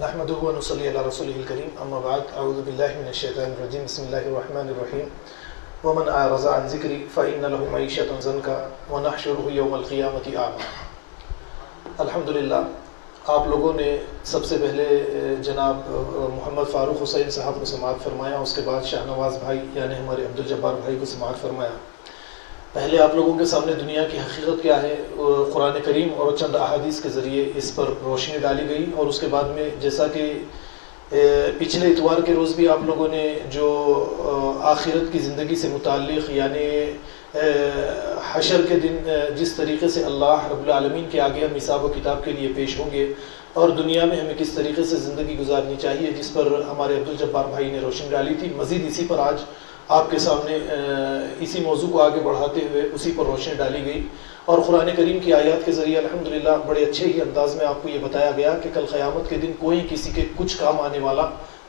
نحمدہ و نصلی علی رسولہ الکریم اما بعد اعوذ باللہ من الشیطان الرجیم بسم اللہ الرحمن الرحیم ومن اعرض عن ذکری فإن له معیشة ضنکا ونحشره یوم القیامة اعمى۔ الحمدللہ آپ لوگوں نے سب سے پہلے جناب محمد فاروق حسین صاحب کو سماعت فرمایا، اس کے بعد شاہ نواز بھائی یعنی ہمارے عبدالجبار بھائی کو سماعت فرمایا۔ پہلے آپ لوگوں کے سامنے دنیا کی حقیقت کیا ہے قرآن کریم اور چند احادیث کے ذریعے اس پر روشنی ڈالی گئی، اور اس کے بعد میں جیسا کہ پچھلے اتوار کے روز بھی آپ لوگوں نے جو آخرت کی زندگی سے متعلق یعنی حشر کے دن جس طریقے سے اللہ رب العالمین کے آگے ہم حساب و کتاب کے لیے پیش ہوں گے اور دنیا میں ہمیں کس طریقے سے زندگی گزارنی چاہیے، جس پر ہمارے عبدالجبار بھائی نے روشنی ڈالی تھی، مزید اسی پر آج آپ کے سامنے اسی موضوع کو آگے بڑھاتے ہوئے اسی پر روشنی ڈالی گئی، اور قرآن کریم کی آیات کے ذریعے الحمدللہ بڑے اچھے ہی انداز میں آپ کو یہ بتایا گیا کہ کل قیامت کے دن کوئی کسی کے کچھ کام آنے والا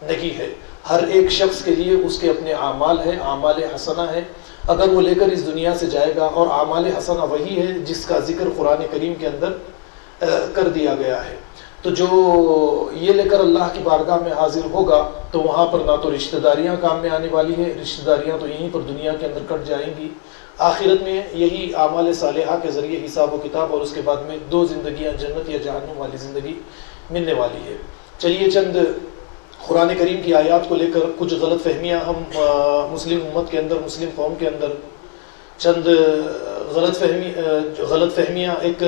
نہیں ہے، ہر ایک شخص کے لیے اس کے اپنے اعمال ہیں، اعمال حسنہ ہے، اگر وہ لے کر اس دنیا سے جائے گا، اور اعمال حسنہ وہی ہے جس کا ذکر قرآن کریم کے اندر کر دیا گیا ہے۔ تو جو یہ لے کر اللہ کی بارگاہ میں حاضر ہوگا تو وہاں پر نہ تو رشتہ داریاں کام میں آنے والی ہے، رشتہ داریاں تو یہیں پر دنیا کے اندر کٹ جائیں گی، آخرت میں یہی اعمال صالحہ کے ذریعے حساب و کتاب، اور اس کے بعد میں دو زندگیاں جنت یا جہنم والی زندگی ملنے والی ہے۔ چلیے چند قرآن کریم کی آیات کو لے کر کچھ غلط فہمیاں ہم مسلم امت کے اندر، مسلم قوم کے اندر چند غلط فہمیاں ایک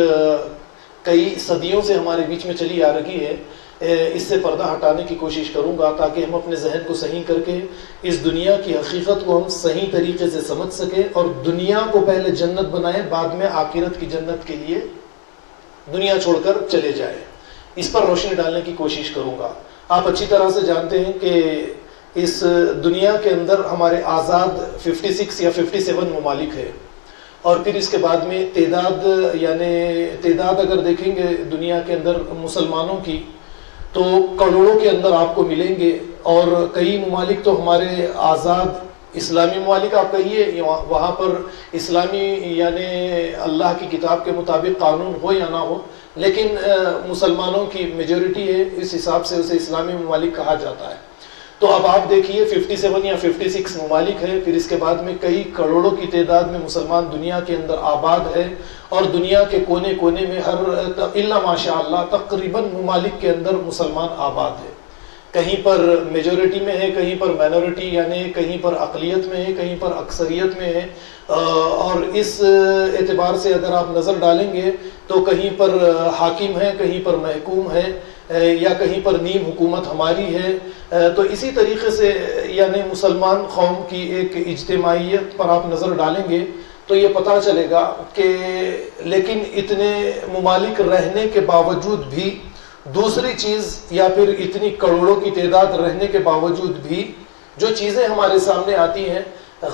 کئی صدیوں سے ہمارے بیچ میں چلی آ رہی ہے، اس سے پردہ ہٹانے کی کوشش کروں گا تاکہ ہم اپنے ذہن کو صحیح کر کے اس دنیا کی حقیقت کو ہم صحیح طریقے سے سمجھ سکیں، اور دنیا کو پہلے جنت بنائیں، بعد میں آخرت کی جنت کے لیے دنیا چھوڑ کر چلے جائیں۔ اس پر روشنی ڈالنے کی کوشش کروں گا۔ آپ اچھی طرح سے جانتے ہیں کہ اس دنیا کے اندر ہمارے آزاد 56 یا 57 ممالک ہے، اور پھر اس کے بعد میں تعداد اگر دیکھیں گے دنیا کے اندر مسلمانوں کی تو کروڑوں کے اندر آپ کو ملیں گے، اور کئی ممالک تو ہمارے آزاد اسلامی ممالک آپ کہیے، وہاں پر اسلامی یعنی اللہ کی کتاب کے مطابق قانون ہو یا نہ ہو، لیکن مسلمانوں کی میجورٹی ہے، اس حساب سے اسے اسلامی ممالک کہا جاتا ہے۔ تو اب آپ دیکھیے 57 یا 56 ممالک ہیں، پھر اس کے بعد میں کئی کروڑوں کی تعداد میں مسلمان دنیا کے اندر آباد ہے، اور دنیا کے کونے کونے میں ہر الا ماشاء اللہ تقریباً ممالک کے اندر مسلمان آباد ہے، کہیں پر میجورٹی میں ہے، کہیں پر مائنورٹی یعنی کہیں پر اقلیت میں ہے، کہیں پر اکثریت میں ہے، اور اس اعتبار سے اگر آپ نظر ڈالیں گے تو کہیں پر حاکم ہے، کہیں پر محکوم ہے، یا کہیں پر نیم حکومت ہماری ہے۔ تو اسی طریقے سے یعنی مسلمان قوم کی ایک اجتماعیت پر آپ نظر ڈالیں گے تو یہ پتہ چلے گا کہ لیکن اتنے ممالک رہنے کے باوجود بھی دوسری چیز، یا پھر اتنی کروڑوں کی تعداد رہنے کے باوجود بھی جو چیزیں ہمارے سامنے آتی ہیں،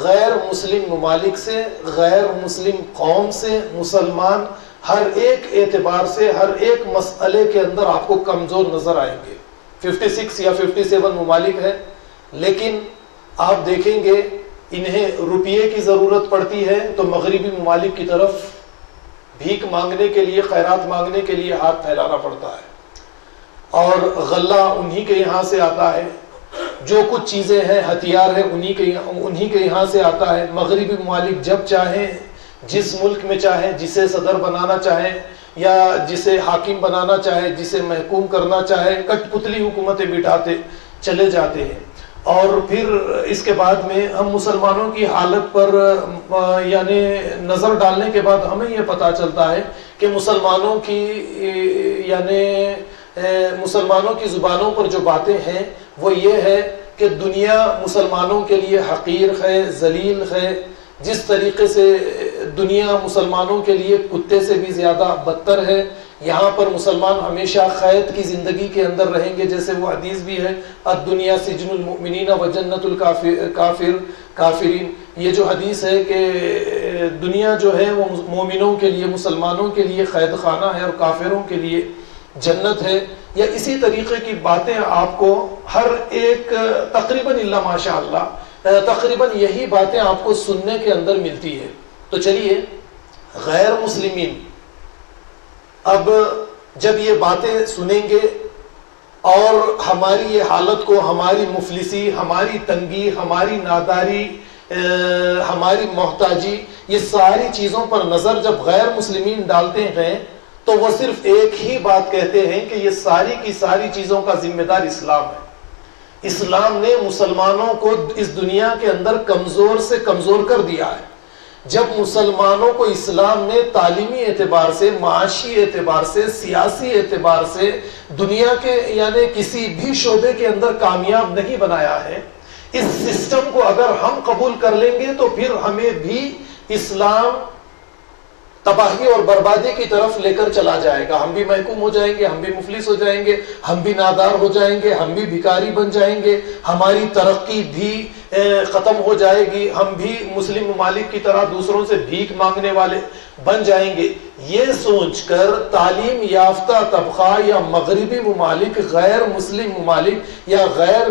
غیر مسلم ممالک سے، غیر مسلم قوم سے مسلمان ہر ایک اعتبار سے ہر ایک مسئلے کے اندر آپ کو کمزور نظر آئیں گے۔ 56 یا 57 ممالک ہیں، لیکن آپ دیکھیں گے انہیں روپیے کی ضرورت پڑتی ہے تو مغربی ممالک کی طرف بھیک مانگنے کے لیے، خیرات مانگنے کے لیے ہاتھ پھیلانا پڑتا ہے، اور غلہ انہی کے یہاں سے آتا ہے، جو کچھ چیزیں ہیں ہتھیار ہیں انہی کے یہاں سے آتا ہے۔ مغربی ممالک جب چاہیں جس ملک میں چاہیں جسے صدر بنانا چاہیں یا جسے حاکم بنانا چاہے، جسے محکوم کرنا چاہے، کٹ پتلی حکومتیں بٹھاتے چلے جاتے ہیں۔ اور پھر اس کے بعد میں ہم مسلمانوں کی حالت پر یعنی نظر ڈالنے کے بعد ہمیں یہ پتہ چلتا ہے کہ مسلمانوں کی زبانوں پر جو باتیں ہیں وہ یہ ہے کہ دنیا مسلمانوں کے لیے حقیر ہے، ذلیل ہے، جس طریقے سے دنیا مسلمانوں کے لیے کتے سے بھی زیادہ بدتر ہے، یہاں پر مسلمان ہمیشہ قید کی زندگی کے اندر رہیں گے، جیسے وہ حدیث بھی ہے الدنیا سجن المؤمنین و جنت الکافرین۔ یہ جو حدیث ہے کہ دنیا جو ہے وہ مومنوں کے لیے، مسلمانوں کے لیے قید خانہ ہے اور کافروں کے لیے جنت ہے، یا اسی طریقے کی باتیں آپ کو ہر ایک تقریباً الا ماشاء اللہ تقریباً یہی باتیں آپ کو سننے کے اندر ملتی ہے۔ تو چلیے غیر مسلمین اب جب یہ باتیں سنیں گے اور ہماری یہ حالت کو، ہماری مفلسی، ہماری تنگی، ہماری ناداری، ہماری محتاجی، یہ ساری چیزوں پر نظر جب غیر مسلمین ڈالتے ہیں تو وہ صرف ایک ہی بات کہتے ہیں کہ یہ ساری کی ساری چیزوں کا ذمہ دار اسلام ہے۔ اسلام نے مسلمانوں کو اس دنیا کے اندر کمزور سے کمزور کر دیا ہے۔ جب مسلمانوں کو اسلام نے تعلیمی اعتبار سے، معاشی اعتبار سے، سیاسی اعتبار سے دنیا کے یعنی کسی بھی شعبے کے اندر کامیاب نہیں بنایا ہے، اس سسٹم کو اگر ہم قبول کر لیں گے تو پھر ہمیں بھی اسلام تباہی اور بربادی کی طرف لے کر چلا جائے گا۔ ہم بھی محکوم ہو جائیں گے، ہم بھی مفلس ہو جائیں گے، ہم بھی نادار ہو جائیں گے، ہم بھی بھکاری بن جائیں گے، ہماری ترقی بھی ختم ہو جائے گی، ہم بھی مسلم ممالک کی طرح دوسروں سے بھیک مانگنے والے بن جائیں گے۔ یہ سوچ کر تعلیم یافتہ طبقہ یا مغربی ممالک، غیر مسلم ممالک یا غیر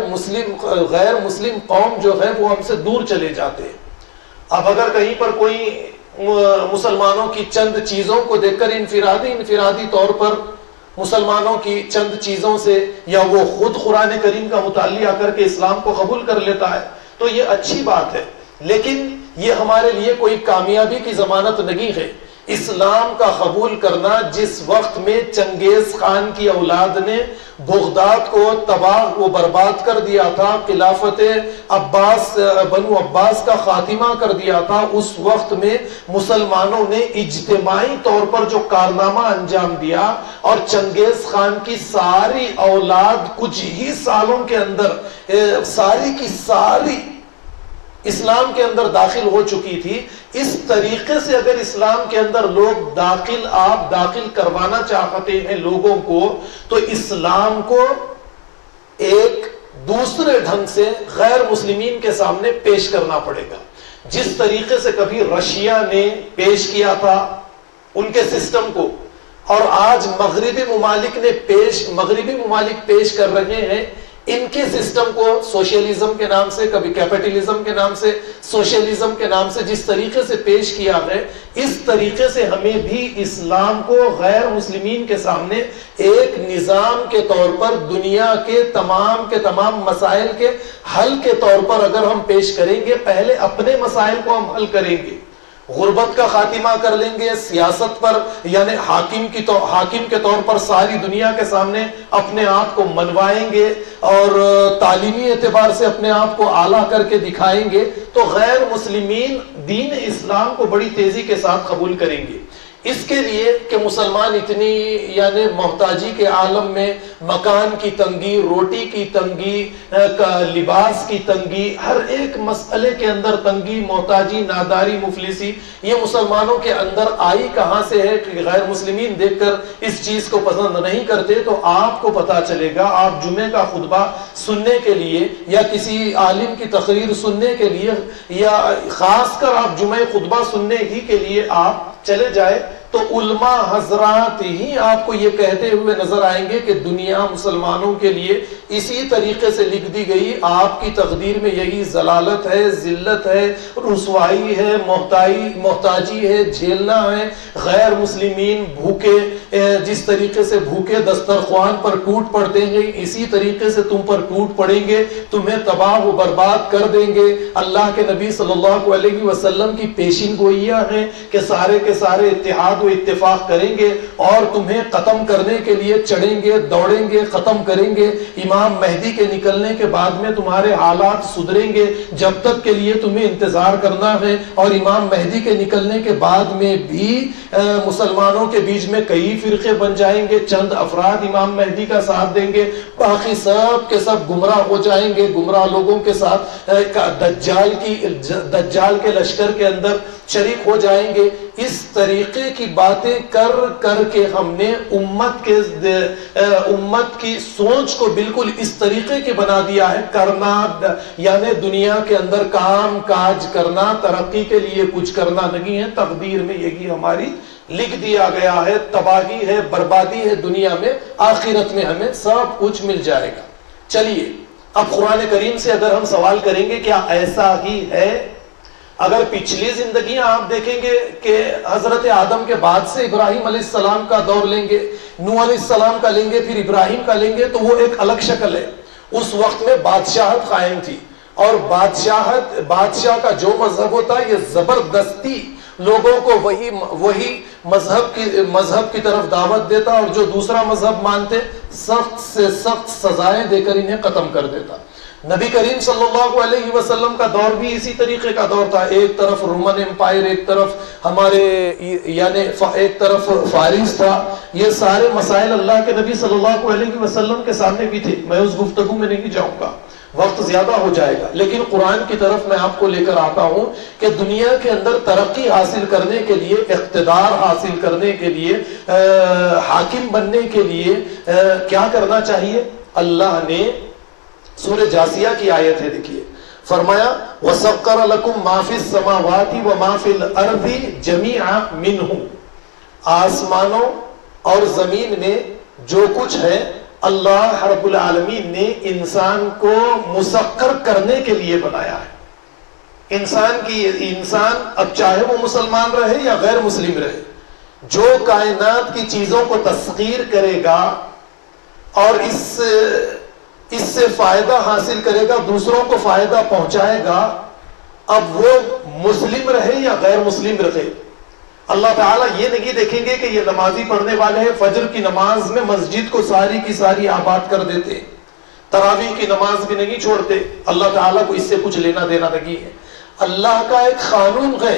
مسلم قوم جو ہے وہ ہم سے دور چلے جاتے ہیں۔ اب اگر کہیں پر کوئی مسلمانوں کی چند چیزوں کو دیکھ کر انفرادی طور پر مسلمانوں کی چند چیزوں سے یا وہ خود قرآن کریم کا مطالعہ کر کے اسلام کو قبول کر لیتا ہے تو یہ اچھی بات ہے، لیکن یہ ہمارے لیے کوئی کامیابی کی ضمانت نہیں ہے۔ اسلام کا قبول کرنا جس وقت میں چنگیز خان کی اولاد نے بغداد کو تباہ و برباد کر دیا تھا، خلافت بنو عباس کا خاتمہ کر دیا تھا، اس وقت میں مسلمانوں نے اجتماعی طور پر جو کارنامہ انجام دیا اور چنگیز خان کی ساری اولاد کچھ ہی سالوں کے اندر ساری کی ساری اسلام کے اندر داخل ہو چکی تھی۔ اس طریقے سے اگر اسلام کے اندر لوگ آپ داخل کروانا چاہتے ہیں لوگوں کو، تو اسلام کو ایک دوسرے ڈھنگ سے غیر مسلمین کے سامنے پیش کرنا پڑے گا، جس طریقے سے کبھی رشیا نے پیش کیا تھا ان کے سسٹم کو، اور آج مغربی ممالک پیش کر رہے ہیں ان کے سسٹم کو، سوشیلزم کے نام سے، کبھی کیپٹلزم کے نام سے، سوشیلزم کے نام سے جس طریقے سے پیش کیا ہے، اس طریقے سے ہمیں بھی اسلام کو غیر مسلمین کے سامنے ایک نظام کے طور پر دنیا کے تمام مسائل کے حل کے طور پر اگر ہم پیش کریں گے، پہلے اپنے مسائل کو ہم حل کریں گے، غربت کا خاتمہ کر لیں گے، سیاست پر یعنی حاکم کے طور پر ساری دنیا کے سامنے اپنے آپ کو منوائیں گے اور تعلیمی اعتبار سے اپنے آپ کو اعلیٰ کر کے دکھائیں گے، تو غیر مسلمین دین اسلام کو بڑی تیزی کے ساتھ قبول کریں گے۔ اس کے لیے کہ مسلمان اتنی یعنی محتاجی کے عالم میں مکان کی تنگی، روٹی کی تنگی، لباس کی تنگی، ہر ایک مسئلے کے اندر تنگی، محتاجی، ناداری، مفلسی، یہ مسلمانوں کے اندر آئی کہاں سے ہے کہ غیر مسلمین دیکھ کر اس چیز کو پسند نہیں کرتے۔ تو آپ کو پتا چلے گا، آپ جمعے کا خطبہ سننے کے لیے یا کسی عالم کی تقریر سننے کے لیے یا خاص کر آپ جمعہ خطبہ سننے ہی کے لیے آپ چلے جائے تو علماء حضرات ہی آپ کو یہ کہتے ہوئے نظر آئیں گے کہ دنیا مسلمانوں کے لیے اسی طریقے سے لکھ دی گئی، آپ کی تقدیر میں یہی ضلالت ہے، ذلت ہے، رسوائی ہے، محتاجی ہے، جھیلنا ہے۔ غیر مسلمین بھوکے جس طریقے سے بھوکے دسترخوان پر ٹوٹ پڑتے ہیں، اسی طریقے سے تم پر ٹوٹ پڑیں گے، تمہیں تباہ و برباد کر دیں گے۔ اللہ کے نبی صلی اللہ علیہ وسلم کی پیشین گوئیاں ہیں کہ سارے کے سارے اتحاد و اتفاق کریں گے اور تمہیں ختم کرنے کے لیے چڑھیں گے، دوڑیں گے، ختم کریں گے۔ امام مہدی کے نکلنے کے بعد میں تمہارے حالات سدھریں گے، جب تک کے لیے تمہیں انتظار کرنا ہے۔ اور امام مہدی کے نکلنے کے بعد میں بھی مسلمانوں کے بیچ میں کئی فرقے بن جائیں گے، چند افراد امام مہدی کا ساتھ دیں گے، باقی سب کے سب گمراہ ہو جائیں گے، گمراہ لوگوں کے ساتھ دجال کے لشکر کے اندر شریک ہو جائیں گے۔ اس طریقے کی باتیں کر کر کے ہم نے امت کی سوچ کو بالکل اس طریقے کے بنا دیا ہے، کرنا یعنی دنیا کے اندر کام کاج کرنا، ترقی کے لیے کچھ کرنا نہیں ہے، تقدیر میں یہی ہماری لکھ دیا گیا ہے، تباہی ہے، بربادی ہے دنیا میں، آخرت میں ہمیں سب کچھ مل جائے گا۔ چلیے اب قرآن کریم سے اگر ہم سوال کریں گے کیا ایسا ہی ہے اگر پچھلی زندگیاں آپ دیکھیں گے کہ حضرت آدم کے بعد سے ابراہیم علیہ السلام کا دور لیں گے، نوح علیہ السلام کا لیں گے، پھر ابراہیم کا لیں گے، تو وہ ایک الگ شکل ہے. اس وقت میں بادشاہت قائم تھی، اور بادشاہ کا جو مذہب ہوتا ہے یہ زبردستی لوگوں کو وہی مذہب کی طرف دعوت دیتا، اور جو دوسرا مذہب مانتے سخت سے سخت سزائیں دے کر انہیں ختم کر دیتا. نبی کریم صلی اللہ علیہ وسلم کا دور بھی اسی طریقے کا دور تھا. ایک طرف رومن امپائر، ایک طرف ہمارے یعنی ایک طرف فارس تھا. یہ سارے مسائل اللہ کے نبی صلی اللہ علیہ وسلم کے سامنے بھی تھے. میں اس گفتگو میں نہیں جاؤں گا، وقت زیادہ ہو جائے گا، لیکن قرآن کی طرف میں آپ کو لے کر آتا ہوں کہ دنیا کے اندر ترقی حاصل کرنے کے لیے، اقتدار حاصل کرنے کے لیے، حاکم بننے کے لیے کیا کرنا چاہیے. اللہ نے سورہ جاسیہ کی آیت ہے، دیکھیے، فرمایا وَسَخَّرَ لَكُم مَّا فِي السَّمَاوَاتِ وَمَا فِي الْأَرْضِ جَمِيعًا مِّنْهُ. آسمانوں اور زمین میں جو کچھ ہے اللہ رب العالمین نے انسان کو مسخر کرنے کے لیے بنایا ہے. انسان اب چاہے وہ مسلمان رہے یا غیر مسلم رہے، جو کائنات کی چیزوں کو تسخیر کرے گا اور اس سے فائدہ حاصل کرے گا، دوسروں کو فائدہ پہنچائے گا، اب وہ مسلم رہے یا غیر مسلم رہے. اللہ تعالیٰ یہ نہیں دیکھیں گے کہ یہ نمازی پڑھنے والے ہیں، فجر کی نماز میں مسجد کو ساری کی ساری آباد کر دیتے، تراویح کی نماز بھی نہیں چھوڑتے. اللہ تعالیٰ کو اس سے کچھ لینا دینا نہیں ہے. اللہ کا ایک قانون ہے،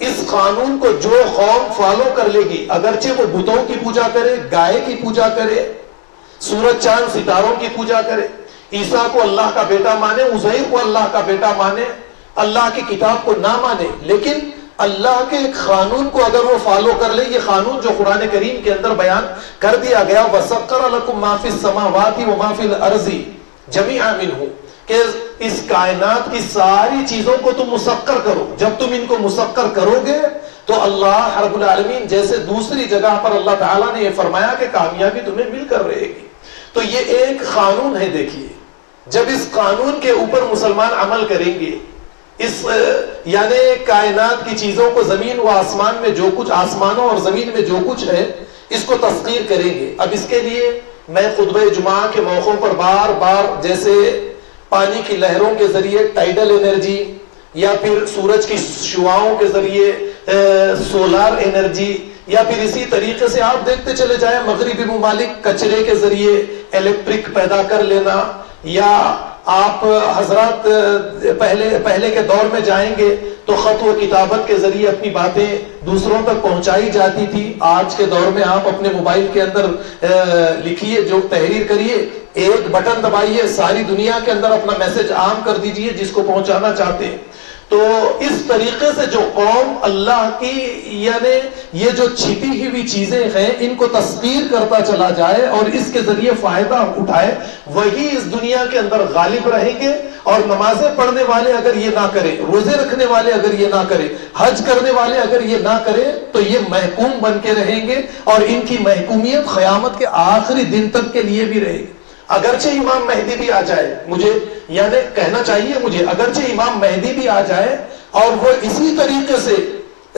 اس قانون کو جو قوم فالو کر لے گی، اگرچہ وہ بتوں کی پوجا کرے، گائے کی پوجا کرے، سورج چاند ستاروں کی پوجا کرے، عیسیٰ کو اللہ کا بیٹا مانے، عزیر کو اللہ کا بیٹا مانے، اللہ کی کتاب کو نہ مانے، لیکن اللہ کے ایک قانون کو اگر وہ فالو کر لے، یہ قانون جو قرآن کریم کے اندر بیان کر دیا گیا، وَسَخَّرَ لَكُم مَّا فِي السَّمَاوَاتِ وَمَا فِي الْأَرْضِ جَمِيعًا مِّنْهُ، کہ اس کائنات کی ساری چیزوں کو تم مسخر کرو. جب تم ان کو مسخر کرو گے تو اللہ رب العالمین، جیسے دوسری جگہ پر اللہ تعالیٰ نے یہ فرمایا کہ کامیابی تمہیں مل کر رہے گی، تو یہ ایک قانون ہے. دیکھیے، جب اس قانون کے اوپر مسلمان عمل کریں گے، اس یعنی کائنات کی چیزوں کو، زمین و آسمان میں جو کچھ، آسمانوں اور زمین میں جو کچھ ہے، اس کو تسخیر کریں گے. اب اس کے لیے میں خطبہ جمعہ کے موقعوں پر بار بار، جیسے پانی کی لہروں کے ذریعے ٹائیڈل انرجی، یا پھر سورج کی شعاؤں کے ذریعے سولار انرجی، یا پھر اسی طریقے سے آپ دیکھتے چلے جائیں مغربی ممالک کچرے کے ذریعے الیکٹرک پیدا کر لینا، یا آپ حضرات پہلے کے دور میں جائیں گے تو خط و کتابت کے ذریعے اپنی باتیں دوسروں تک پہنچائی جاتی تھی. آج کے دور میں آپ اپنے موبائل کے اندر لکھیے، جو تحریر کریے، ایک بٹن دبائیے، ساری دنیا کے اندر اپنا میسج عام کر دیجئے جس کو پہنچانا چاہتے ہیں. تو اس طریقے سے جو قوم اللہ کی یعنی یہ جو چھپی ہوئی چیزیں ہیں ان کو تسخیر کرتا چلا جائے اور اس کے ذریعے فائدہ اٹھائے، وہی اس دنیا کے اندر غالب رہیں گے. اور نمازیں پڑھنے والے اگر یہ نہ کرے، روزے رکھنے والے اگر یہ نہ کرے، حج کرنے والے اگر یہ نہ کرے، تو یہ محکوم بن کے رہیں گے، اور ان کی محکومیت قیامت کے آخری دن تک کے لیے بھی رہے گی. اگرچہ امام مہدی بھی آ جائے، مجھے یعنی کہنا چاہیے مجھے، اگرچہ امام مہدی بھی آ جائے اور وہ اسی طریقے سے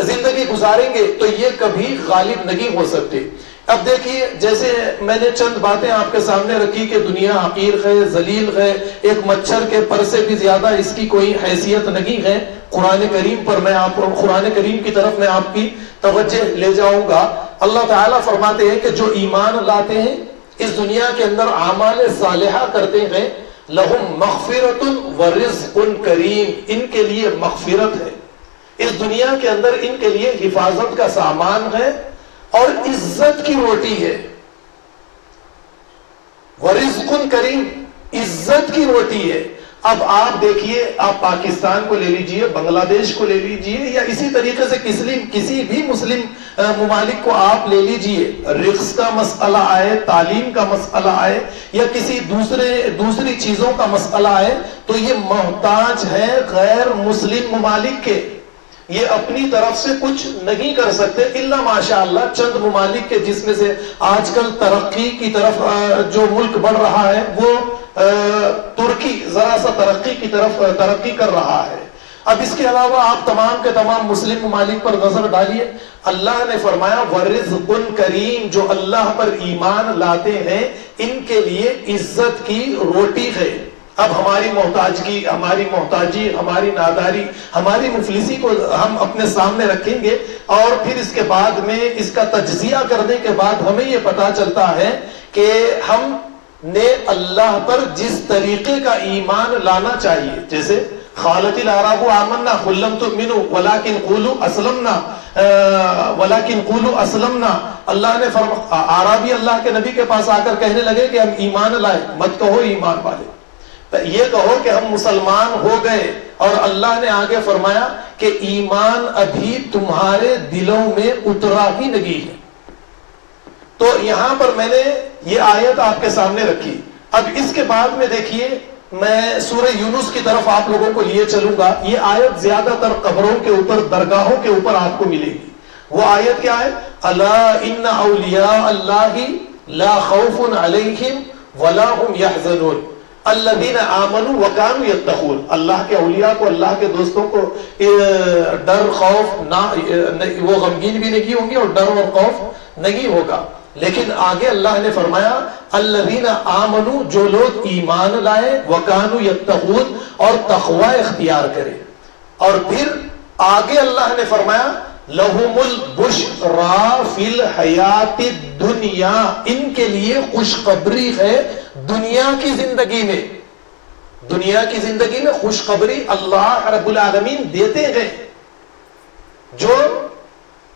زندگی گزاریں گے، تو یہ کبھی غالب نہیں ہو سکتے. اب دیکھیے، جیسے میں نے چند باتیں آپ کے سامنے رکھی کہ دنیا حقیر ہے، ذلیل ہے، ایک مچھر کے پر سے بھی زیادہ اس کی کوئی حیثیت نہیں ہے. قرآن کریم پر قرآن کریم کی طرف میں آپ کی توجہ لے جاؤں گا. اللہ تعالیٰ فرماتے ہیں کہ جو ایمان لاتے ہیں، اس دنیا کے اندر اعمال صالحہ کرتے ہیں، لہم مغفرۃ ورزق کریم، ان کے لیے مغفرت ہے، اس دنیا کے اندر ان کے لیے حفاظت کا سامان ہے اور عزت کی روٹی ہے. ورزق کریم، عزت کی روٹی ہے. اب آپ دیکھیے، آپ پاکستان کو لے لیجئے، بنگلہ دیش کو لے لیجئے، یا اسی طریقے سے کسی بھی مسلم ممالک کو آپ لے لیجئے، رزق کا مسئلہ آئے، تعلیم کا مسئلہ آئے، یا کسی دوسری چیزوں کا مسئلہ آئے، تو یہ محتاج ہے غیر مسلم ممالک کے. یہ اپنی طرف سے کچھ نہیں کر سکتے الا ماشاء اللہ چند ممالک کے، جس میں سے آج کل ترقی کی طرف جو ملک بڑھ رہا ہے وہ ترکی ذرا سا ترقی کی طرف ترقی کر رہا ہے. اب اس کے علاوہ آپ تمام کے تمام مسلم ممالک پر نظر ڈالیے، اللہ نے فرمایا وَرِزْقٌ کریم، جو اللہ پر ایمان لاتے ہیں ان کے لیے عزت کی روٹی ہے۔ اب ہماری محتاجگی، ہماری محتاجی، ہماری ناداری، ہماری مفلسی کو ہم اپنے سامنے رکھیں گے، اور پھر اس کے بعد میں اس کا تجزیہ کرنے کے بعد ہمیں یہ پتا چلتا ہے کہ ہم نے اللہ پر جس طریقے کا ایمان لانا چاہیے، جیسے قالت الاعراب آمنا قل لم تؤمنوا ولكن قولوا اسلمنا ولكن قولوا اسلمنا، اللہ نے فرمایا، اعرابی اللہ کے نبی کے پاس آ کر کہنے لگے کہ ہم ایمان لائے، مت کہو ایمان والے، یہ کہو کہ ہم مسلمان ہو گئے، اور اللہ نے آگے فرمایا کہ ایمان ابھی تمہارے دلوں میں اترا ہی نہیں ہے۔ تو یہاں پر میں نے یہ آیت آپ کے سامنے رکھی۔ اب اس کے بعد میں دیکھیے، میں سورہ یونس کی طرف آپ لوگوں کو لیے چلوں گا۔ یہ آیت زیادہ تر قبروں کے اوپر، درگاہوں کے اوپر آپ کو ملے گی۔ وہ آیت کیا ہے؟ الا ان اولیاء اللہ لا خوف علیہم ولا هم يحزنون الذین آمنوا وکانوا یتقون۔ اللہ کے اولیاء کو، اللہ کے دوستوں کو ڈر خوف نہ، وہ غمگین بھی نہیں ہوں گے اور ڈر اور خوف نہیں ہوگا۔ لیکن آگے اللہ نے فرمایا الذین آمنوا، جو لوگ ایمان لائے، وکانوا یتقون، اور تقوی اختیار کرے، اور پھر آگے اللہ نے فرمایا لہم البشریٰ فی الحیات الدنیا، ان کے لیے خوشخبری ہے دنیا کی زندگی میں۔ دنیا کی زندگی میں خوشخبری اللہ رب العالمین دیتے ہیں۔ جو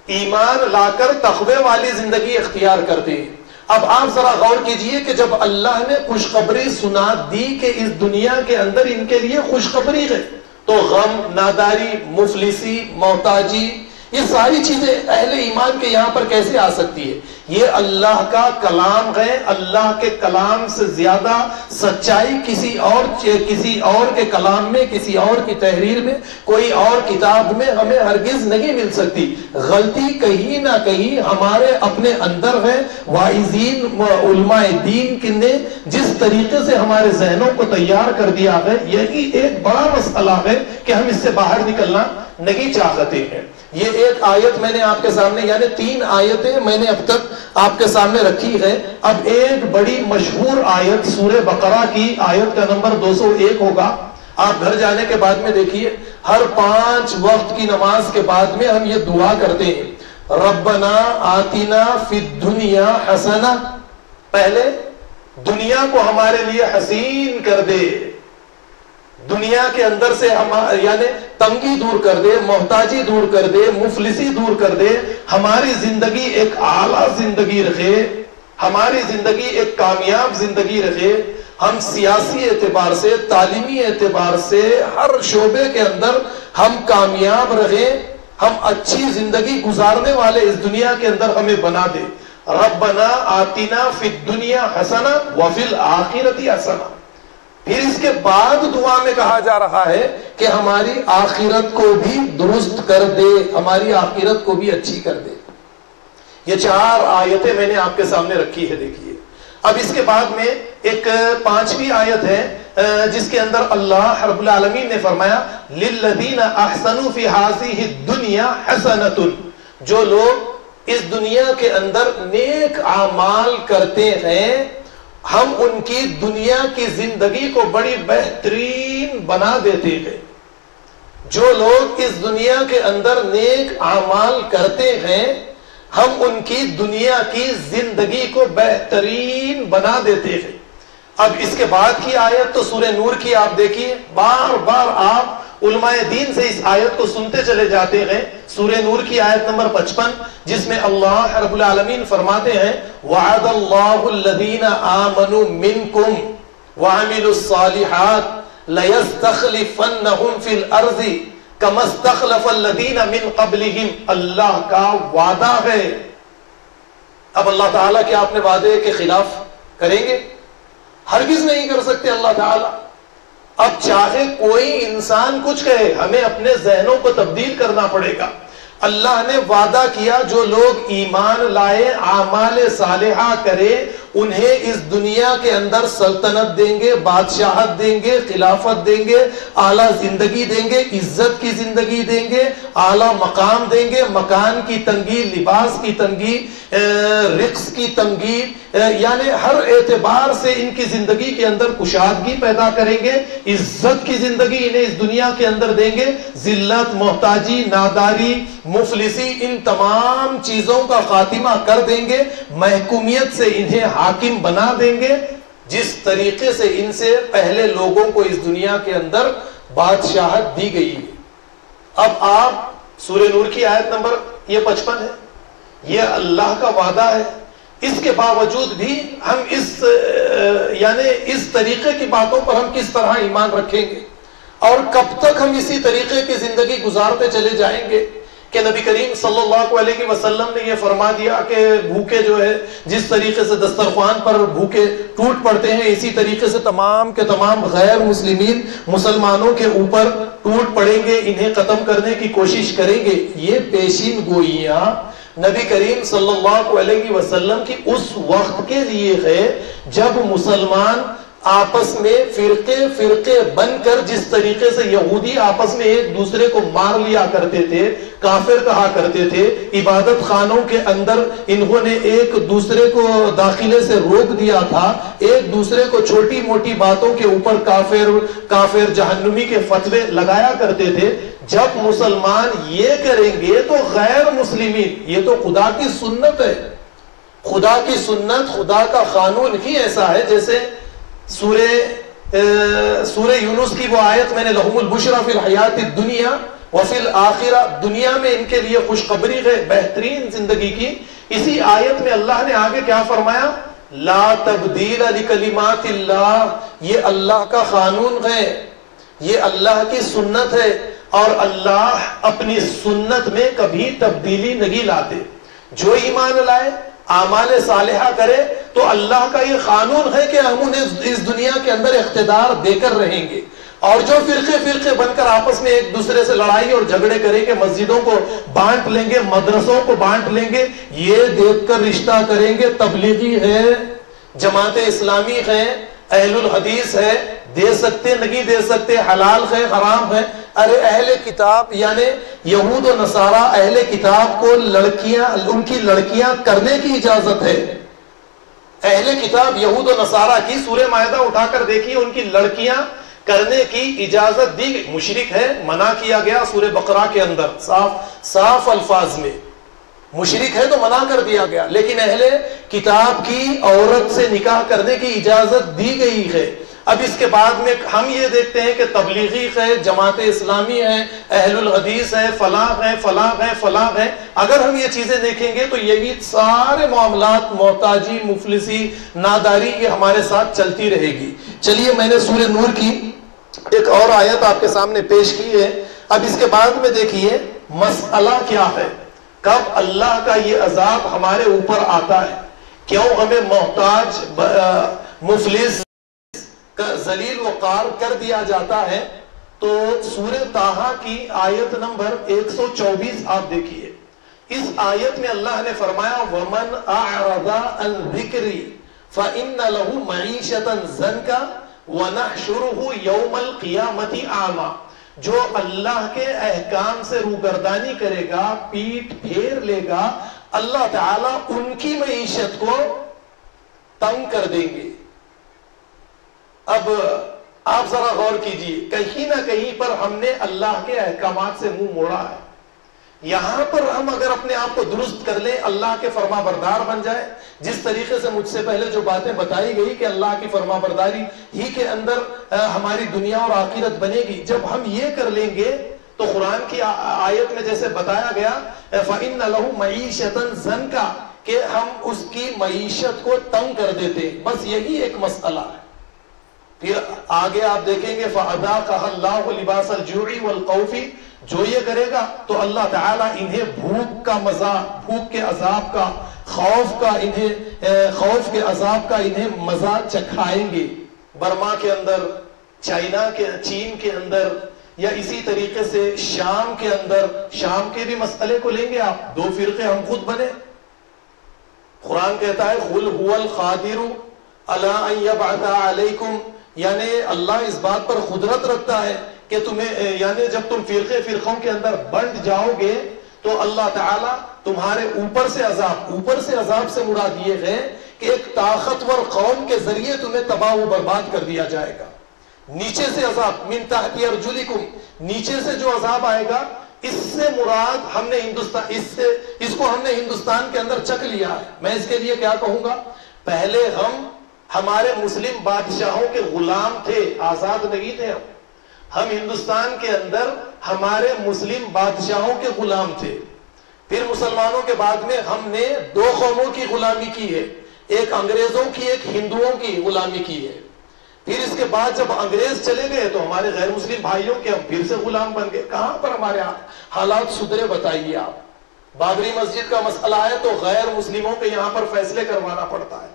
ایمان لا کر تقوی والی زندگی اختیار کرتے ہیں۔ اب آپ ذرا غور کیجئے کہ جب اللہ نے خوشخبری سنا دی کہ اس دنیا کے اندر ان کے لیے خوشخبری ہے، تو غم، ناداری، مفلسی، محتاجی، یہ ساری چیزیں اہل ایمان کے یہاں پر کیسے آ سکتی ہے؟ یہ اللہ کا کلام ہے۔ اللہ کے کلام سے زیادہ سچائی کسی اور کے کلام میں، کسی اور کی تحریر میں، کوئی اور کتاب میں ہمیں ہرگز نہیں مل سکتی۔ غلطی کہیں نہ کہیں ہمارے اپنے اندر ہے۔ واعظین، علماء دین نے جس طریقے سے ہمارے ذہنوں کو تیار کر دیا ہے، یہی ایک بڑا مسئلہ ہے کہ ہم اس سے باہر نکلنا نہیں چاہتے ہیں۔ یہ ایک آیت میں نے آپ کے سامنے، یعنی 3 آیتیں میں نے اب تک آپ کے سامنے رکھی ہے۔ اب ایک بڑی مشہور آیت سورہ بقرہ کی آیت کا نمبر 201 ہوگا۔ آپ گھر جانے کے بعد میں دیکھیے، ہر 5 وقت کی نماز کے بعد میں ہم یہ دعا کرتے ہیں، ربنا آتنا فی الدنیا حسنہ۔ پہلے دنیا کو ہمارے لیے حسین کر دے، دنیا کے اندر سے یعنی تنگی دور کر دے، محتاجی دور کر دے، مفلسی دور کر دے، ہماری زندگی ایک اعلیٰ زندگی رکھے، ہماری زندگی ایک کامیاب زندگی رکھے، ہم سیاسی اعتبار سے، تعلیمی اعتبار سے، ہر شعبے کے اندر ہم کامیاب رہیں، ہم اچھی زندگی گزارنے والے اس دنیا کے اندر ہمیں بنا دے۔ ربنا آتنا فی الدنیا حسنہ وفی الآخرۃ حسنہ۔ پھر اس کے بعد دعا میں کہا جا رہا ہے کہ ہماری آخرت کو بھی درست کر دے، ہماری آخرت کو بھی اچھی کر دے۔ یہ 4 آیتیں میں نے آپ کے سامنے رکھی ہے، دیکھیے۔ اب اس کے بعد میں ایک 5ویں آیت ہے جس کے اندر اللہ رب العالمین نے فرمایا للذین احسنوا فی ہذہ الدنیا حسنۃ، جو لوگ اس دنیا کے اندر نیک اعمال کرتے ہیں، ہم ان کی دنیا کی زندگی کو بڑی بہترین بنا دیتے ہیں۔ جو لوگ اس دنیا کے اندر نیک اعمال کرتے ہیں، ہم ان کی دنیا کی زندگی کو بہترین بنا دیتے ہیں۔ اب اس کے بعد کی آیت تو سورہ نور کی آپ دیکھیے، بار بار آپ علماء دین سے اس آیت کو سنتے چلے جاتے ہیں۔ سورہ نور کی آیت نمبر 55 جس میں اللہ رب العالمین فرماتے ہیں وعد اللہ الذین آمنوا منکم وعملوا الصالحات لیستخلفنہم فی الارض کما استخلف الذین من قبلہم۔ اللہ کا وعدہ ہے۔ اب اللہ تعالیٰ کیا اپنے وعدے کے خلاف کریں گے؟ ہرگز نہیں کر سکتے اللہ تعالیٰ۔ اب چاہے کوئی انسان کچھ کہے، ہمیں اپنے ذہنوں کو تبدیل کرنا پڑے گا۔ اللہ نے وعدہ کیا جو لوگ ایمان لائے، اعمال صالحہ کرے، انہیں اس دنیا کے اندر سلطنت دیں گے، بادشاہت دیں گے، خلافت دیں گے، اعلیٰ زندگی دیں گے، عزت کی زندگی دیں گے، اعلیٰ مقام دیں گے، مکان کی تنگی، لباس کی تنگی، رقص کی تنگی، یعنی ہر اعتبار سے ان کی زندگی کے اندر کشادگی پیدا کریں گے، عزت کی زندگی انہیں اس دنیا کے اندر دیں گے، ذلت، محتاجی، ناداری، مفلسی، ان تمام چیزوں کا خاتمہ کر دیں گے، محکومیت سے انہیں حاکم بنا دیں گے، جس طریقے سے ان سے پہلے لوگوں کو اس دنیا کے اندر بادشاہت دی گئی ہے۔ اب آپ سورہ نور کی آیت نمبر یہ 55 ہے، یہ اللہ کا وعدہ ہے، اس کے باوجود بھی ہم یعنی اس طریقے کی باتوں پر ہم کس طرح ایمان رکھیں گے، اور کب تک ہم اسی طریقے کی زندگی گزارتے چلے جائیں گے کہ نبی کریم صلی اللہ علیہ وسلم نے یہ فرما دیا کہ بھوکے جو ہے جس طریقے سے دسترخوان پر بھوکے ٹوٹ پڑتے ہیں، اسی طریقے سے تمام کے تمام غیر مسلمین مسلمانوں کے اوپر ٹوٹ پڑیں گے، انہیں ختم کرنے کی کوشش کریں گے۔ یہ پیشین گوئیاں نبی کریم صلی اللہ علیہ وسلم کی اس وقت کے لیے ہے جب مسلمان آپس میں فرقے بن کر جس طریقے سے یہودی آپس میں ایک دوسرے کو مار لیا کرتے تھے، کافر کہا کرتے تھے، عبادت خانوں کے اندر انہوں نے ایک دوسرے کو داخلے سے روک دیا تھا، ایک دوسرے کو چھوٹی موٹی باتوں کے اوپر کافر جہنمی کے فتوے لگایا کرتے تھے۔ جب مسلمان یہ کریں گے تو غیر مسلمین، یہ تو خدا کی سنت ہے، خدا کی سنت، خدا کا قانون ہی ایسا ہے، جیسے سورہ یونس کی وہ آیت میں نے لہم البشرا فی الحیات الدنیا وفی الآخرہ، دنیا میں ان کے لیے خوشخبری ہے بہترین زندگی کی، اسی آیت میں اللہ نے آگے کیا فرمایا؟ لا تبدیل لکلمات اللہ، یہ اللہ کا قانون ہے، یہ اللہ کی سنت ہے، اور اللہ اپنی سنت میں کبھی تبدیلی نہیں لاتے۔ جو ایمان لائے، اعمال صالحہ کرے، تو اللہ کا یہ قانون ہے کہ ہم انہیں اس دنیا کے اندر اقتدار دے کر رہیں گے، اور جو فرقے بن کر آپس میں ایک دوسرے سے لڑائی اور جھگڑے کریں گے، مسجدوں کو بانٹ لیں گے، مدرسوں کو بانٹ لیں گے، یہ دیکھ کر رشتہ کریں گے تبلیغی ہے، جماعت اسلامی ہے، اہل الحدیث ہے، دے سکتے نہیں دے سکتے، حلال ہے حرام ہے۔ ارے اہل کتاب یعنی یہود و نصارہ، اہل کتاب کو ان کی لڑکیاں کرنے کی اجازت ہے، اہل کتاب یہود و نصارہ کی سورہ مائدہ اٹھا کر دیکھیے، ان کی لڑکیاں کرنے کی اجازت دی گئی، مشرک ہے، منع کیا گیا سورہ بقرہ کے اندر صاف الفاظ میں، مشرک ہے تو منع کر دیا گیا، لیکن اہل کتاب کی عورت سے نکاح کرنے کی اجازت دی گئی ہے۔ اب اس کے بعد میں ہم یہ دیکھتے ہیں کہ تبلیغی ہے، جماعت اسلامی ہے، اہل الحدیث ہے، فلاں ہے، اگر ہم یہ چیزیں دیکھیں گے تو یہی سارے معاملات، محتاجی، مفلسی، ناداری، یہ ہمارے ساتھ چلتی رہے گی۔ چلیے میں نے سورہ نور کی ایک اور آیت آپ کے سامنے پیش کی ہے، اب اس کے بعد میں دیکھیے مسئلہ کیا ہے، کب اللہ کا یہ عذاب ہمارے اوپر آتا ہے، کیوں ہمیں محتاج، مفلس، ذلیل وقار کر دیا جاتا ہے۔ تو سورہ طٰہٰ کی آیت نمبر 124 آپ دیکھیے، اس آیت میں اللہ نے فرمایا وَمَنْ أَعْرَضَ عَنْ ذِكْرِي فَإِنَّ لَهُ مَعِيشَةً ضَنْكَ وَنَحْشُرُهُ يَوْمَ الْقِيَامَةِ أَعْمَى، جو اللہ کے احکام سے روگردانی کرے گا، پیٹ پھیر لے گا، اللہ تعالیٰ ان کی معیشت کو تنگ کر دیں گے۔ اب آپ ذرا غور کیجئے، کہیں نہ کہیں پر ہم نے اللہ کے احکامات سے منہ موڑا ہے۔ یہاں پر ہم اگر اپنے آپ کو درست کر لیں، اللہ کے فرما بردار بن جائے، جس طریقے سے مجھ سے پہلے جو باتیں بتائی گئی کہ اللہ کی فرما برداری ہی کے اندر ہماری دنیا اور آخرت بنے گی، جب ہم یہ کر لیں گے تو قرآن کی آیت میں جیسے بتایا گیا فَإِنَّ لَهُ مَعِيشَةً ضَنْكَ، کہ ہم اس کی معیشت کو تنگ کر دیتے، بس یہی ایک مسئلہ ہے۔ پھر آگے آپ دیکھیں گے فَأَذَاقَهَا اللَّهُ لِبَاسَ الْجُوعِ وَالْخَوْفِ، جو یہ کرے گا تو اللہ تعالیٰ انہیں بھوک کا مزہ، بھوک کے عذاب کا، خوف کے عذاب کا انہیں مزہ چکھائیں گے۔ برما کے اندر، چین کے اندر، یا اسی طریقے سے شام کے اندر، شام کے بھی مسئلے کو لیں گے آپ، دو فرقے ہم خود بنے، قرآن کہتا ہے قُلْ هُوَ الْقَادِرُ عَلَىٰ أَن يَبْعَثَ عَلَيْكُمْ، یعنی اللہ اس بات پر قدرت رکھتا ہے کہ تمہیں، یعنی جب تم فرقوں کے اندر بنٹ جاؤ گے تو اللہ تعالیٰ تمہارے اوپر سے عذاب سے مراد یہ ہے کہ ایک طاقتور قوم کے ذریعے تمہیں تباہ و برباد کر دیا جائے گا. نیچے سے عذاب، من تحت ارجلکم، نیچے سے جو عذاب آئے گا، اس سے مراد ہم نے اس کو ہم نے ہندوستان کے اندر چک لیا ہے. میں اس کے لیے کیا کہوں گا، پہلے ہمارے مسلم بادشاہوں کے غلام تھے، آزاد نہیں تھے. ہم ہندوستان کے اندر ہمارے مسلم بادشاہوں کے غلام تھے. پھر مسلمانوں کے بعد میں ہم نے دو قوموں کی غلامی کی ہے، ایک انگریزوں کی، ایک ہندوؤں کی غلامی کی ہے. پھر اس کے بعد جب انگریز چلے گئے تو ہمارے غیر مسلم بھائیوں کے ہم پھر سے غلام بن گئے. کہاں پر ہمارے حالات سدھرے بتائیے آپ. بابری مسجد کا مسئلہ ہے تو غیر مسلموں کے یہاں پر فیصلے کروانا پڑتا ہے.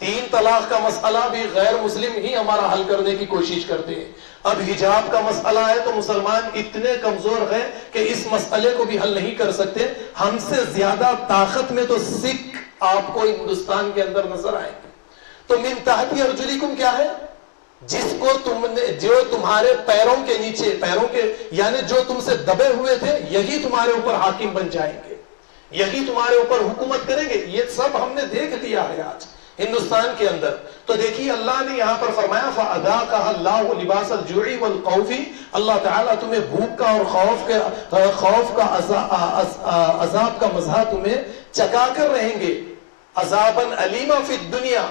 3 طلاق کا مسئلہ بھی غیر مسلم ہی ہمارا حل کرنے کی کوشش کرتے ہیں. اب حجاب کا مسئلہ ہے تو مسلمان اتنے کمزور ہیں کہ اس مسئلے کو بھی حل نہیں کر سکتے. ہم سے زیادہ طاقت میں تو سکھ آپ کو ہندوستان کے اندر نظر آئیں گے. تو من تحت ارجلکم کیا ہے، جس کو جو تمہارے پیروں کے نیچے، یعنی جو تم سے دبے ہوئے تھے، یہی تمہارے اوپر حاکم بن جائیں گے، یہی تمہارے اوپر حکومت کریں گے. یہ سب ہم نے دیکھ لیا ہے آج ہندوستان کے اندر. تو دیکھیے اللہ نے یہاں پر فرمایا فَأَذَاقَهَا اللَّهُ لِبَاسَ الْجُوعِ وَالْخَوْفِ، اللہ تعالیٰ تمہیں بھوک کا اور خوف کا عذاب کا مزہ تمہیں چکا کر رہیں گے. عذابًا علیما فی الدنیا،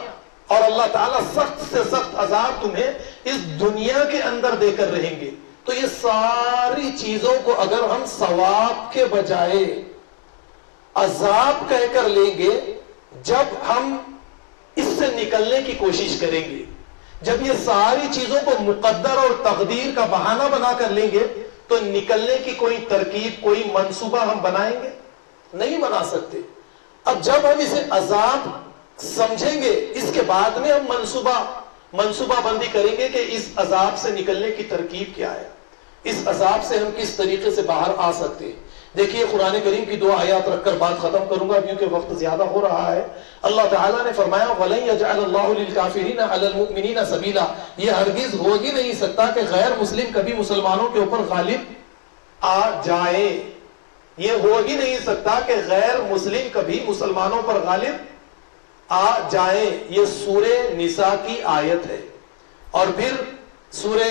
اور اللہ تعالیٰ سخت سے سخت عذاب تمہیں اس دنیا کے اندر دے کر رہیں گے. تو یہ ساری چیزوں کو اگر ہم ثواب کے بجائے عذاب کہہ کر لیں گے، جب ہم اس سے نکلنے کی کوشش کریں گے، جب یہ ساری چیزوں کو مقدر اور تقدیر کا بہانہ بنا کر لیں گے، تو نکلنے کی کوئی ترکیب، کوئی منصوبہ ہم بنائیں گے؟ نہیں بنا سکتے. اب جب ہم اسے عذاب سمجھیں گے، اس کے بعد میں ہم منصوبہ بندی کریں گے کہ اس عذاب سے نکلنے کی ترکیب کیا ہے، اس عذاب سے ہم کس طریقے سے باہر آ سکتے ہیں. دیکھیے قرآن کریم کی 2 آیات رکھ کر بات ختم کروں گا کیونکہ وقت زیادہ ہو رہا ہے. اللہ تعالیٰ نے فرمایا وَلَن يَجْعَلَ اللَّهُ لِلْكَافِرِينَ عَلَى الْمُؤْمِنِينَ سَبِيلًا، یہ ہرگز ہو ہی نہیں سکتا کہ غیر مسلم کبھی مسلمانوں کے اوپر غالب آ جائے. یہ ہو ہی نہیں سکتا کہ غیر مسلم کبھی مسلمانوں پر غالب آ جائے. یہ سورہ نساء کی آیت ہے. اور پھر سورہ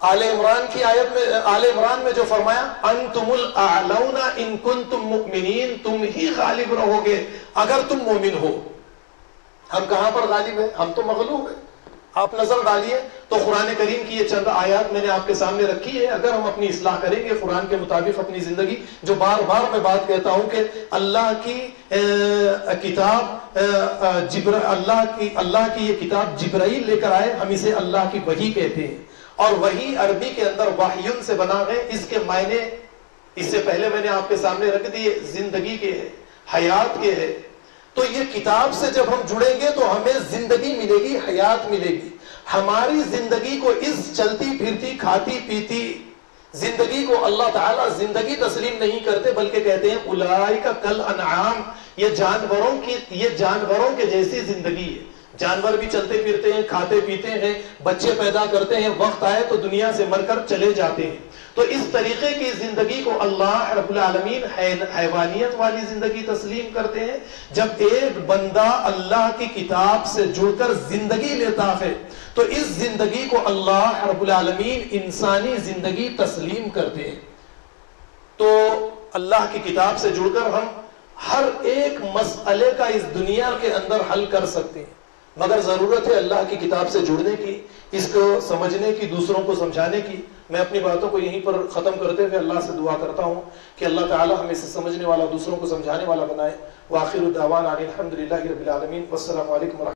آل عمران کی آیت میں، آل عمران میں جو فرمایا انتم الاعلون ان کنتم مؤمنین، تم ہی غالب رہو گے اگر تم مومن ہو. ہم کہاں پر غالب ہیں؟ ہم تو مغلوب ہیں. آپ نظر ڈالیے تو قرآن کریم کی یہ چند آیات میں نے آپ کے سامنے رکھی ہے. اگر ہم اپنی اصلاح کریں گے قرآن کے مطابق اپنی زندگی، جو بار بار میں بات کہتا ہوں کہ اللہ کی کتاب اللہ کی یہ کتاب جبرائیل لے کر آئے، ہم اسے اللہ کی وحی کہتے ہیں. اور وحی عربی کے اندر وحیون سے بنا ہے. اس کے معنی اس سے پہلے میں نے آپ کے سامنے رکھ دیے، زندگی کے ہے، حیات کے ہے. تو یہ کتاب سے جب ہم جڑیں گے تو ہمیں زندگی ملے گی، حیات ملے گی. ہماری زندگی کو اس چلتی پھرتی کھاتی پیتی زندگی کو اللہ تعالیٰ زندگی تسلیم نہیں کرتے، بلکہ کہتے ہیں اولئک کالانعام، یہ جانوروں کے جیسی زندگی ہے. جانور بھی چلتے پھرتے ہیں، کھاتے پیتے ہیں، بچے پیدا کرتے ہیں، وقت آئے تو دنیا سے مر کر چلے جاتے ہیں. تو اس طریقے کی زندگی کو اللہ رب العالمین حیوانیت والی زندگی تسلیم کرتے ہیں. جب ایک بندہ اللہ کی کتاب سے جڑ کر زندگی لیتا ہے تو اس زندگی کو اللہ رب العالمین انسانی زندگی تسلیم کرتے ہیں. تو اللہ کی کتاب سے جڑ کر ہم ہر ایک مسئلے کا اس دنیا کے اندر حل کر سکتے ہیں، مگر ضرورت ہے اللہ کی کتاب سے جڑنے کی، اس کو سمجھنے کی، دوسروں کو سمجھانے کی. میں اپنی باتوں کو یہیں پر ختم کرتے ہوئے اللہ سے دعا کرتا ہوں کہ اللہ تعالی ہمیں سے سمجھنے والا، دوسروں کو سمجھانے والا بنائے. وآخر دعوانا الحمدللہ رب العالمین. والسلام علیکم ورحمۃ اللہ.